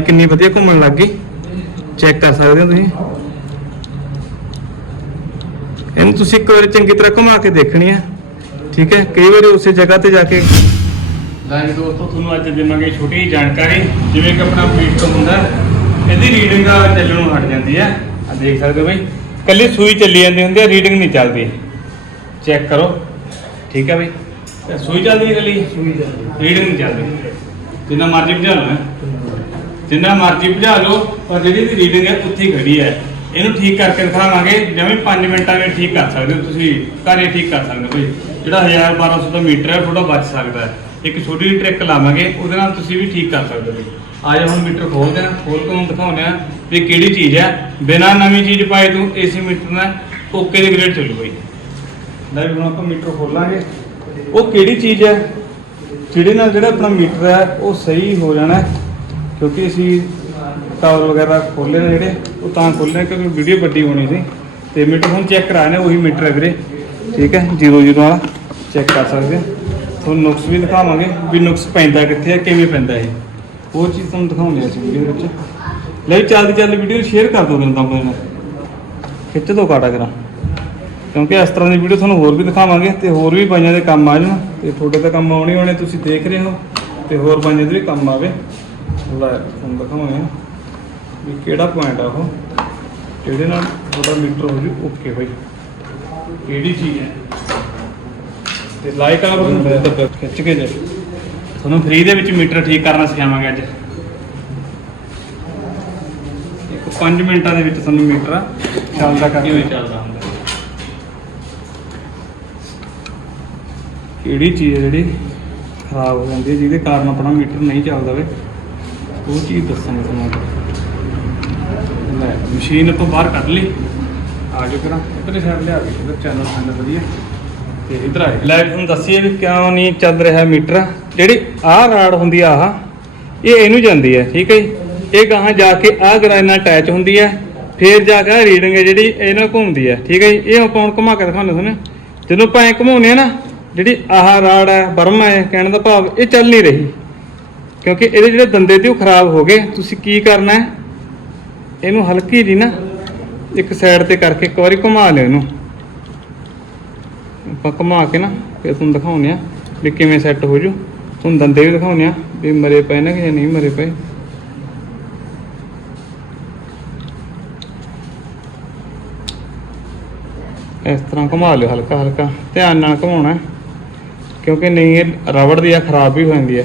ਕਿੰਨੀ ਵਧੀਆ ਘੁੰਮਣ ਲੱਗ ਗਈ? ਚੈੱਕ ਕਰ ਸਕਦੇ ਹੋ ਤੁਸੀਂ? ਇਹਨੂੰ ਤੁਸੀਂ ਇੱਕ ਵਾਰੀ ਚੰਗੀ ਤਰ੍ਹਾਂ ਘੁਮਾ ਕੇ ਦੇਖਣੀ ਹੈ ਠੀਕ ਹੈ? ਕਈ ਵਾਰੀ ਉਸੇ ਜਗ੍ਹਾ ਤੇ ਜਾ ਕੇ ਲੈ ਜੀ ਦੋਸਤੋ ਤੁਹਾਨੂੰ ਅੱਜ ਦੇਵਾਂਗੇ ਛੋਟੀ ਜਿਹੀ ਜਾਣਕਾਰੀ ਜਿਵੇਂ ਕਿ ਆਪਣਾ ਮੀਟਰ ਹੁੰਦਾ ਹੈ, ਇਹਦੀ ਰੀਡਿੰਗ ਚੱਲਣੋਂ ਹਟ ਜਾਂਦੀ ਹੈ ਆ ਦੇਖ ਸਕਦੇ ਹੋ ਬਈ ਕੱਲੀ ਸੂਈ ਚੱਲੀ ਜਾਂਦੀ ਹੁੰਦੀ ਹੈ ਰੀਡਿੰਗ ਨਹੀਂ ਚੱਲਦੀ। ਚੈੱਕ ਕਰੋ। ਠੀਕ ਹੈ ਬਈ? ਤੇ ਸੂਈ ਚੱਲਦੀ ਹੈ ਕੱਲੀ ਸੂਈ ਚੱਲਦੀ। ਰੀਡਿੰਗ ਨਹੀਂ ਚੱਲਦੀ। ਜਿੰਨਾ ਮਰਜ਼ੀ ਭਜਾ ਲਓ ਹੈਂ। ਜਿੰਨਾ ਮਰਜ਼ੀ ਭਜਾ ਲਓ ਪਰ ਜਿਹੜੀ ਦੀ ਰੀਡਿੰਗ ਹੈ ਉੱਥੇ ਖੜੀ ਹੈ। ਇਹਨੂੰ ਠੀਕ ਕਰਕੇ ਦਿਖਾਵਾਂਗੇ ਜਿਵੇਂ 5 ਮਿੰਟਾਂ ਵਿੱਚ ਠੀਕ ਕਰ ਸਕਦੇ ਹੋ ਤੁਸੀਂ ਘਰੇ ਠੀਕ ਕਰ ਸਕਦੇ ਹੋ ਬਈ ਜਿਹੜਾ 1000 1200 ਦਾ ਮੀਟਰ ਹੈ ਥੋੜਾ ਬਚ ਸਕਦਾ ਹੈ। ਇੱਕ ਛੋਟੀ ਜਿਹੀ ਟ੍ਰਿਕ ਲਾਵਾਂਗੇ ਉਹਦੇ ਨਾਲ ਤੁਸੀਂ ਵੀ ਠੀਕ ਕਰ ਸਕਦੇ ਹੋ ਬਈ ਆ ਜਾ ਹੁਣ ਮੀਟਰ ਖੋਲਦੇ ਹਾਂ ਖੋਲ ਕੇ ਤੁਹਾਨੂੰ ਦਿਖਾਉਂਦੇ ਹਾਂ ਵੀ ਕਿਹੜੀ ਚੀਜ਼ ਹੈ। ਬਿਨਾਂ ਨਵੀਂ ਚੀਜ਼ ਪਾਏ ਤੂੰ ਏਸੀ ਮੀਟਰ ਨਾਲ ਓਕੇ ਦੇ ਗ੍ਰੇਡ ਚੱਲੂ ਬਈ ਲੈ ਵੀ ਹੁਣ ਆਪਾਂ ਮੀਟਰ ਖੋਲਾਂਗੇ। ਉਹ ਕਿਹੜੀ ਚੀਜ਼ ਹੈ? ਜਿਹਦੇ ਨਾਲ ਜਿਹੜਾ ਆਪਣਾ ਮੀਟਰ ਹੈ ਉਹ ਸਹੀ ਹੋ ਜਾਣਾ। ਕਿਉਂਕਿ ਅਸੀਂ ਟਾਵਰ ਵਗੈਰਾ ਖੋਲੇ ਨੇ ਜਿਹੜੇ, ਉਹ ਤਾਂ ਖੋਲੇ ਕਿਉਂਕਿ ਵੀਡੀਓ ਵੱਡੀ ਹੋਣੀ ਸੀ। ਤੇ ਮੀਟਰ ਹੁਣ ਚੈੱਕ ਕਰਾਇਆ ਨੇ, ਉਹੀ ਮੀਟਰ ਹੈ ਵੀਰੇ। ਠੀਕ ਹੈ 00 ਵਾਲਾ। ਚੈੱਕ ਕਰ ਸਕਦੇ ਤੁਹਾਨੂੰ ਨੁਕਸ ਵੀ ਦਿਖਾਵਾਂਗੇ, ਵੀ ਨੁਕਸ ਪੈਂਦਾ ਕਿੱਥੇ ਹੈ ਕਿਵੇਂ ਪੈਂਦਾ ਇਹ। ਉਹ ਚੀਜ਼ ਤੁਹਾਨੂੰ ਦਿਖਾਉਂਦੇ ਅਸੀਂ ਵੀਡੀਓ ਵਿੱਚ। ਲੈ ਚੱਲਦੀ ਚੱਲਦੀ ਵੀਡੀਓ ਸ਼ੇਅਰ ਕਰ ਦੋ ਦਿੰਦਾ ਮੈਂ ਖਿੱਚ ਦੋ ਕਾਟਾ ਕਰਾਂ ਕਿਉਂਕਿ ਇਸ ਤਰ੍ਹਾਂ ਦੀ ਵੀਡੀਓ ਤੁਹਾਨੂੰ ਹੋਰ ਵੀ ਦਿਖਾਵਾਂਗੇ ਤੇ ਹੋਰ ਵੀ ਬਾਈਆਂ ਦੇ ਕੰਮ ਆ ਜਾਣ। ਤੇ ਤੁਹਾਡੇ ਤਾਂ ਕੰਮ ਆਉਣੇ ਹੋਣੇ ਤੁਸੀਂ ਦੇਖ ਰਹੇ ਹੋ। ਤੇ ਹੋਰ ਬਾਈਆਂ ਦੇ ਵੀ ਕੰਮ ਆਵੇ। ਲੈ ਤੁਹਾਨੂੰ ਦਿਖਾਵਾਂਗੇ। ਵੀ ਕਿਹੜਾ ਪੁਆਇੰਟ ਆ ਉਹ? ਜਿਹਦੇ ਨਾਲ ਤੁਹਾਡਾ ਮੀਟਰ ਹੋ ਜੂ ਓਕੇ ਬਾਈ। ਕਿਹੜੀ ਚੀਜ਼ ਹੈ? ਤੇ ਲਾਈਕ ਆ ਬਟਨ ਦੱਬੋ ਖਿੱਚ ਕੇ ਜੇ ਤੁਹਾਨੂੰ ਫ੍ਰੀ ਦੇ ਵਿੱਚ ਮੀਟਰ ਠੀਕ ਕਰਨਾ ਸਿਖਾਵਾਂਗੇ ਅੱਜ। ਇੱਕ 5 ਮਿੰਟਾਂ ਦੇ ਵਿੱਚ ਤੁਹਾਨੂੰ ਮੀਟਰ ਚੱਲਦਾ ਕਰ ਕਿਵੇਂ ਚੱਲਦਾ ਹੁੰਦਾ? ਕਿਹੜੀ ਚੀਜ਼ ਹੈ ਜਿਹੜੀ ਖਰਾਬ ਹੋ ਜਾਂਦੀ ਹੈ ਜਿਹਦੇ ਕਾਰਨ ਆਪਣਾ ਮੀਟਰ ਨਹੀਂ ਚੱਲਦਾ ਵੇ? ਉਹ ਚੀਜ਼ ਦੱਸਾਂਗੇ ਤੁਹਾਨੂੰ ਲੈ, ਮਸ਼ੀਨ ਤੋਂ ਬਾਹਰ ਕੱਢ ਲਈ। ਆ ਜਾਓ ਕਰਾਂ ਇੱਧਰ ਸਾਈਡ ਲਿਆ ਕੇ, ਇੱਧਰ ਚੈਨਲ ਸੰਦ ਵਧੀਆ। ਤੇ ਇੱਧਰ ਆਏ। ਲੈ ਤੁਹਾਨੂੰ ਦੱਸੀਏ ਵੀ ਕਿਉਂ ਨਹੀਂ ਚੱਲ ਰਿਹਾ ਮੀਟਰ। ਜਿਹੜੀ ਆਹ ਰਾੜ ਹੁੰਦੀ ਆ ਆਹ, ਇਹ ਇਹਨੂੰ ਜਾਂਦੀ ਹੈ ਠੀਕ ਹੈ ਜੀ? ਇਹ ਗਾਹਾਂ ਜਾ ਕੇ ਆਹ ਗਰਾਈ ਨਾਲ ਅਟੈਚ ਹੁੰਦੀ ਹੈ ਫੇਰ ਜਾ ਕੇ ਰੀਡਿੰਗ ਹੈ ਜਿਹੜੀ ਇਹਨਾਂ ਘੁੰਮਦੀ ਹੈ ਠੀਕ ਹੈ ਜੀ? ਇਹ ਆਪਾਂ ਹੁਣ ਘੁਮਾ ਕੇ ਦਿਖਾਉਂਦੇ ਤੁਹਾਨੂੰ ਜਦੋਂ ਆਪਾਂ ਐ ਘੁਮਾਉਂਦੇ ਆ ਨਾ, ਜਿਹੜੀ ਆਹ ਰਾੜ ਹੈ ਬਰਮਾ ਹੈ ਕਹਿਣ ਦਾ ਭਾਵ ਇਹ ਚੱਲ ਨਹੀਂ ਰਹੀ। ਕਿਉਂਕਿ ਇਹਦੇ ਜਿਹੜੇ ਦੰਦੇ ਤੇ ਉਹ ਖਰਾਬ ਹੋ ਗਏ। ਤੁਸੀਂ ਕੀ ਕਰਨਾ ਹੈ? ਇਹਨੂੰ ਹਲਕੀ ਜੀ ਨਾ ਇੱਕ ਸਾਈਡ ਤੇ ਕਰਕੇ ਇੱਕ ਵਾਰੀ ਘੁਮਾ ਲਿਓ ਇਹਨੂੰ। ਆਪਾਂ ਘੁਮਾ ਕੇ ਨਾ ਫਿਰ ਤੁਹਾਨੂੰ ਦਿਖਾਉਂਦੇ ਆ ਵੀ ਕਿਵੇਂ ਸੈੱਟ ਹੋ ਜੂ। ਤੁਹਾਨੂੰ ਦੰਦੇ ਵੀ ਦਿਖਾਉਂਦੇ ਆ ਵੀ ਮਰੇ ਪਏ ਨਾ ਕਿ ਜਾਂ ਨਹੀਂ ਮਰੇ ਪਏ। ਇਸ ਤਰ੍ਹਾਂ ਘੁਮਾ ਲਿਓ ਹਲਕਾ ਹਲਕਾ ਧਿਆਨ ਨਾਲ ਘੁਮਾਉਣਾ ਕਿਉਂਕਿ ਨਹੀਂ, ਇਹ ਰਬੜ ਦੀ ਆ, ਖਰਾਬ ਵੀ ਹੋ ਜਾਂਦੀ ਹੈ।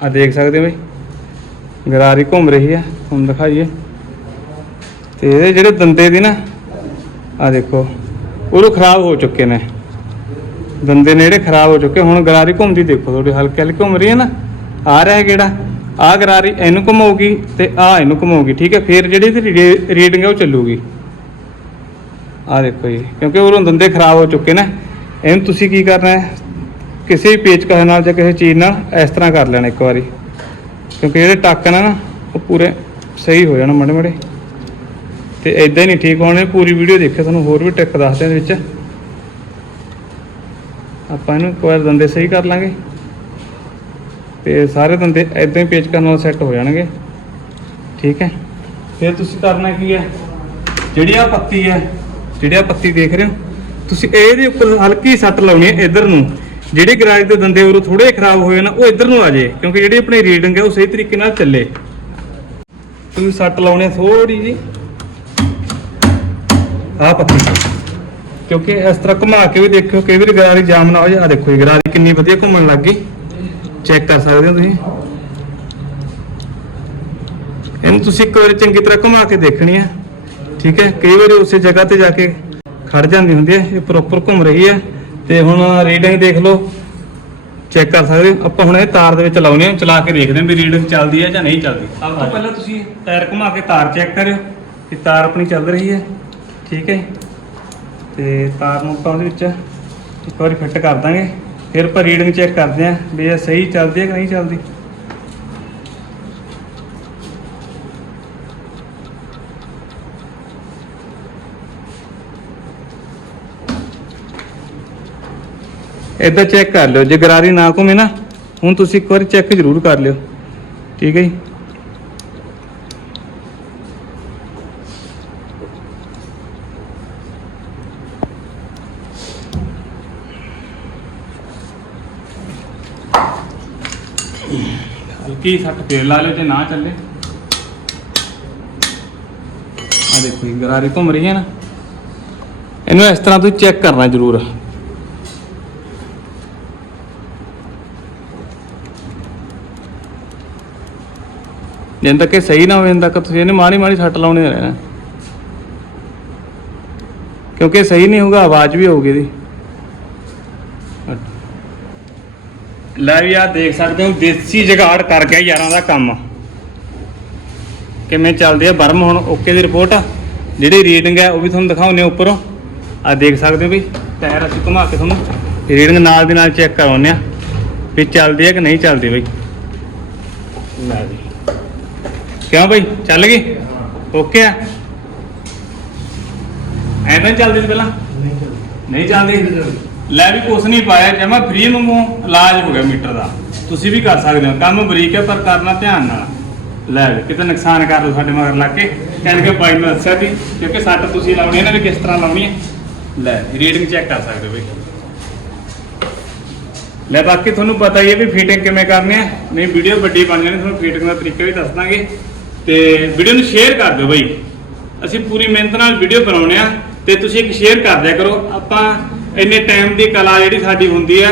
ਆ ਦੇਖ ਸਕਦੇ ਹੋ ਬਈ। ਗਰਾਰੀ ਘੁੰਮ ਰਹੀ ਹੈ ਤੁਹਾਨੂੰ ਦਿਖਾਈਏ। ਤੇ ਇਹਦੇ ਜਿਹੜੇ ਦੰਦੇ ਦੀ ਨਾ, ਆ ਦੇਖੋ ਉਹ ਖਰਾਬ ਹੋ ਚੁੱਕੇ ਨੇ। ਦੰਦੇ ਨੇ ਜਿਹੜੇ ਖਰਾਬ ਹੋ ਚੁੱਕੇ, ਹੁਣ ਗਰਾਰੀ ਘੁੰਮਦੀ ਦੇਖੋ ਥੋੜੀ ਹਲਕੇ ਹਲਕੇ ਘੁੰਮ ਰਹੀ ਹੈ ਨਾ। ਆ ਰਿਹਾ ਕਿਹੜਾ? ਆ ਗਰਾਰੀ ਇਹਨੂੰ ਘੁਮਾਉਗੀ ਤੇ ਆ ਇਹਨੂੰ ਘੁਮਾਉਗੀ ਠੀਕ ਹੈ? ਫਿਰ ਜਿਹੜੀ ਇਹਦੀ ਰੀਡਿੰਗ ਹੈ ਉਹ ਚੱਲੂਗੀ। ਆ ਦੇਖੋ ਜੀ, ਕਿਉਂਕਿ ਉਹ ਦੰਦੇ ਖਰਾਬ ਹੋ ਚੁੱਕੇ ਨੇ। ਇਹਨੂੰ ਤੁਸੀਂ ਕੀ ਕਰਨਾ ਹੈ? ਕਿਸੇ ਵੀ ਪੇਚਕਸ ਨਾਲ ਜਾਂ ਕਿਸੇ ਚੀਜ਼ ਨਾਲ ਇਸ ਤਰ੍ਹਾਂ ਕਰ ਲੈਣਾ ਇੱਕ ਵਾਰੀ। ਕਿਉਂਕਿ ਜਿਹੜੇ ਟੱਕ ਨੇ ਨਾ, ਉਹ ਪੂਰੇ ਸਹੀ ਹੋ ਜਾਣ ਮਾੜੇ ਮਾੜੇ। ਤੇ ਇਦਾਂ ਹੀ ਨਹੀਂ ਠੀਕ ਹੋਣੇ, ਪੂਰੀ ਵੀਡੀਓ ਦੇਖਿਓ, ਤੁਹਾਨੂੰ ਹੋਰ ਵੀ ਟਿਕ ਦੱਸਦੇ ਹਾਂ ਇਹਦੇ ਵਿੱਚ। ਆਪਾਂ ਇਹਨੂੰ ਇੱਕ ਵਾਰ ਦੰਦੇ ਸਹੀ ਕਰ ਲਾਂਗੇ। ਤੇ ਸਾਰੇ ਦੰਦੇ ਇਦਾਂ ਹੀ ਪੇਚਕਸ ਨਾਲ ਸੈੱਟ ਹੋ ਜਾਣਗੇ। ਠੀਕ ਹੈ? ਫਿਰ ਤੁਸੀਂ ਕਰਨਾ ਕੀ ਹੈ? ਜਿਹੜੀ ਆ ਪੱਤੀ ਹੈ, ਜਿਹੜੀ ਆ ਪੱਤੀ ਦੇਖ ਰਹੇ ਹੋ, ਤੁਸੀਂ ਇਹਦੇ ਉੱਪਰ ਹਲਕੀ ਸੱਟ ਲਾਉਣੀ ਹੈ ਇਧਰ ਨੂੰ। ਜਿਹੜੇ ਗਰਾਜ ਦੇ ਦੰਦੇ ਉਰੋਂ ਥੋੜੇ ਖਰਾਬ ਹੋਏ ਨਾ, ਉਹ ਇਧਰ ਨੂੰ ਆ ਜੇ ਕਿਉਂਕਿ ਜਿਹੜੀ ਆਪਣੀ ਰੀਡਿੰਗ ਹੈ ਉਹ ਸਹੀ ਤਰੀਕੇ ਨਾਲ ਚੱਲੇ। ਤੁਸੀਂ ਸੱਟ ਲਾਉਣੀ ਥੋੜੀ ਜੀ ਆ ਪੱਤੀ ਕਿਉਂਕਿ ਇਸ ਤਰ੍ਹਾਂ ਘੁਮਾ ਕੇ ਵੀ ਦੇਖਿਓ, ਕਈ ਵਾਰੀ ਗਰਾਰੀ ਜਾਮ ਨਾ ਹੋ ਜਾਏ। ਆ ਦੇਖੋ ਜੀ, ਗਰਾਰੀ ਕਿੰਨੀ ਵਧੀਆ ਘੁੰਮਣ ਲੱਗ ਗਈ। ਚੈੱਕ ਕਰ ਸਕਦੇ ਹੋ ਤੁਸੀਂ। ਇਹਨੂੰ ਤੁਸੀਂ ਇੱਕ ਵਾਰੀ ਚੰਗੀ ਤਰ੍ਹਾਂ ਘੁਮਾ ਕੇ ਦੇਖਣੀ ਹੈ ਠੀਕ ਹੈ, ਕਈ ਵਾਰੀ ਉਸੇ ਜਗ੍ਹਾ ਤੇ ਜਾ ਕੇ ਖੜ ਜਾਂਦੀ ਹੁੰਦੀ ਹੈ, ਇਹ ਪ੍ਰੋਪਰ ਘੁੰਮ ਰਹੀ ਹੈ। ਤੇ ਹੁਣ ਰੀਡਿੰਗ ਦੇਖ ਲਓ ਚੈੱਕ ਕਰ ਸਕਦੇ ਹੋ। ਆਪਾਂ ਹੁਣ ਇਹ ਤਾਰ ਦੇ ਵਿੱਚ ਲਾਉਨੇ ਆ ਚਲਾ ਕੇ ਦੇਖਦੇ ਹਾਂ ਵੀ ਰੀਡਿੰਗ ਚੱਲਦੀ ਹੈ ਜਾਂ ਨਹੀਂ ਚੱਲਦੀ। ਸਭ ਪਹਿਲਾਂ ਤੁਸੀਂ ਟਾਇਰ ਘੁਮਾ ਕੇ ਤਾਰ ਚੈੱਕ ਕਰਿਓ ਕਿ ਤਾਰ ਆਪਣੀ ਚੱਲ ਰਹੀ ਹੈ। ਠੀਕ ਹੈ ਤੇ ਤਾਰ ਨੂੰ ਆਪਾਂ ਉਹਦੇ ਵਿੱਚ ਇੱਕ ਵਾਰੀ ਫਿੱਟ ਕਰ ਦਾਂਗੇ। ਫਿਰ ਆਪਾਂ ਰੀਡਿੰਗ ਚੈੱਕ ਕਰਦੇ ਹਾਂ ਵੀ ਇਹ ਸਹੀ ਚੱਲਦੀ ਹੈ ਕਿ ਨਹੀਂ ਚੱਲਦੀ। ਇਦਾਂ ਚੈੱਕ ਕਰ ਲਿਓ, ਜੇ ਗਰਾਰੀ ਨਾ ਘੁੰਮੇ ਨਾ, ਹੁਣ ਤੁਸੀਂ ਇੱਕ ਵਾਰੀ ਚੈੱਕ ਜ਼ਰੂਰ ਕਰ ਲਿਓ। ਠੀਕ ਹੈ ਜੀ? ਕੀ ਸੱਟ ਫੇਰ ਲਾ ਲਿਓ, ਜੇ ਨਾ ਚੱਲੇ। ਆ ਦੇਖੋ ਜੀ, ਗਰਾਰੀ ਘੁੰਮ ਰਹੀ ਹੈ ਨਾ। ਇਹਨੂੰ ਇਸ ਤਰ੍ਹਾਂ ਤੁਸੀਂ ਚੈੱਕ ਕਰਨਾ ਜ਼ਰੂਰ। ਜਿੰਨ ਤੱਕ ਇਹ ਸਹੀ ਨਾ ਹੋਵੇ, ਜਿੰਨ ਤੱਕ ਤੁਸੀਂ ਇਹਨੇ ਮਾੜੀ ਮਾੜੀ ਸੱਟ ਲਾਉਣੀ ਰਹਿਣਾ ਕਿਉਂਕਿ ਇਹ ਸਹੀ ਨਹੀਂ ਹੋਊਗਾ, ਆਵਾਜ਼ ਵੀ ਹੋਊਗੀ ਇਹਦੀ। ਲੈ ਵੀ ਆ ਦੇਖ ਸਕਦੇ ਹੋ, ਦੇਸੀ ਜਗਾੜ ਕਰ ਗਿਆ ਯਾਰਾਂ ਦਾ ਕੰਮ। ਕਿਵੇਂ ਚੱਲਦੀ ਆ, ਬਰਮ ਹੁਣ ਓਕੇ ਦੀ ਰਿਪੋਰਟ ਜਿਹੜੀ ਰੀਡਿੰਗ ਹੈ ਉਹ ਵੀ ਤੁਹਾਨੂੰ ਦਿਖਾਉਂਦੇ ਉੱਪਰੋਂ। ਆ ਦੇਖ ਸਕਦੇ ਹੋ ਵੀ, ਟਾਇਰ ਅਸੀਂ ਘੁਮਾ ਕੇ ਤੁਹਾਨੂੰ ਰੀਡਿੰਗ ਨਾਲ ਦੀ ਨਾਲ ਚੈੱਕ ਕਰਾਉਂਦੇ ਆ, ਵੀ ਚੱਲਦੀ ਹੈ ਕਿ ਨਹੀਂ ਚੱਲਦੀ ਬਈ। ਲੈ ਜੀ ਕਿਉਂ ਬਈ? ਚੱਲ ਗਈ? ਓਕੇ ਆ। ਐਂ ਤਾਂ ਨੀ ਚੱਲਦੀ ਸੀ ਪਹਿਲਾਂ? ਨਹੀਂ ਚੱਲਦੀ। ਲੈ ਵੀ ਕੁਛ ਨਹੀਂ ਪਾਇਆ ਜਮਾ ਫ੍ਰੀ ਵਾਂਗੂ ਇਲਾਜ ਹੋ ਗਿਆ ਮੀਟਰ ਦਾ। ਤੁਸੀਂ ਵੀ ਕਰ ਸਕਦੇ ਹੋ। ਕੰਮ ਬਰੀਕ ਹੈ ਪਰ ਕਰਨਾ ਧਿਆਨ ਨਾਲ। ਲੈ ਵੀ ਕਿਤੇ ਨੁਕਸਾਨ ਕਰ ਲਓ ਸਾਡੇ ਮਗਰ ਲੱਗ ਕੇ। ਕਹਿੰਦੇ ਕਿ ਬਾਈ ਨੂੰ ਦੱਸਿਆ ਸੀ ਕਿਉਂਕਿ ਸੱਟ ਤੁਸੀਂ ਲਾਉਣੀ ਹੈ ਨਾ ਵੀ ਕਿਸ ਤਰ੍ਹਾਂ ਲਾਉਣੀ ਹੈ। ਲੈ ਰੀਡਿੰਗ ਚੈੱਕ ਕਰ ਸਕਦੇ ਹੋ ਬਈ। ਲੈ ਬਾਕੀ ਤੁਹਾਨੂੰ ਪਤਾ ਹੀ ਹੈ ਵੀ ਫਿਟਿੰਗ ਕਿਵੇਂ ਕਰਨੀ ਹੈ। ਨਹੀਂ ਵੀਡੀਓ ਵੱਡੀ ਬਣ ਜਾਣੀ ਤੁਹਾਨੂੰ ਫਿਟਿੰਗ ਦਾ ਤਰੀਕਾ ਵੀ ਦੱਸ ਦਾਂਗੇ। ਤੇ ਵੀਡੀਓ ਨੂੰ ਸ਼ੇਅਰ ਕਰ ਦਿਓ ਬਈ। ਅਸੀਂ ਪੂਰੀ ਮਿਹਨਤ ਨਾਲ ਵੀਡੀਓ ਬਣਾਉਣੇ ਆ ਤੇ ਤੁਸੀਂ ਇੱਕ ਸ਼ੇਅਰ ਕਰ ਦਿਆ ਕਰੋ। ਆਪਾਂ ਇੰਨੇ ਟਾਈਮ ਦੀ ਕਲਾ ਜਿਹੜੀ ਸਾਡੀ ਹੁੰਦੀ ਹੈ,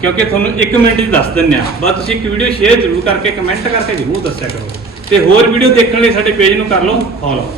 ਕਿਉਂਕਿ ਤੁਹਾਨੂੰ 1 ਮਿੰਟ 'ਚ ਦੱਸ ਦਿੰਨੇ ਆ ਬਸ ਤੁਸੀਂ ਇੱਕ ਵੀਡੀਓ ਸ਼ੇਅਰ ਜ਼ਰੂਰ ਕਰਕੇ ਕਮੈਂਟ ਕਰਕੇ ਜ਼ਰੂਰ ਦੱਸਿਆ ਕਰੋ। ਤੇ ਹੋਰ ਵੀਡੀਓ ਦੇਖਣ ਲਈ ਸਾਡੇ ਪੇਜ ਨੂੰ ਕਰ ਲਓ ਫੋਲੋ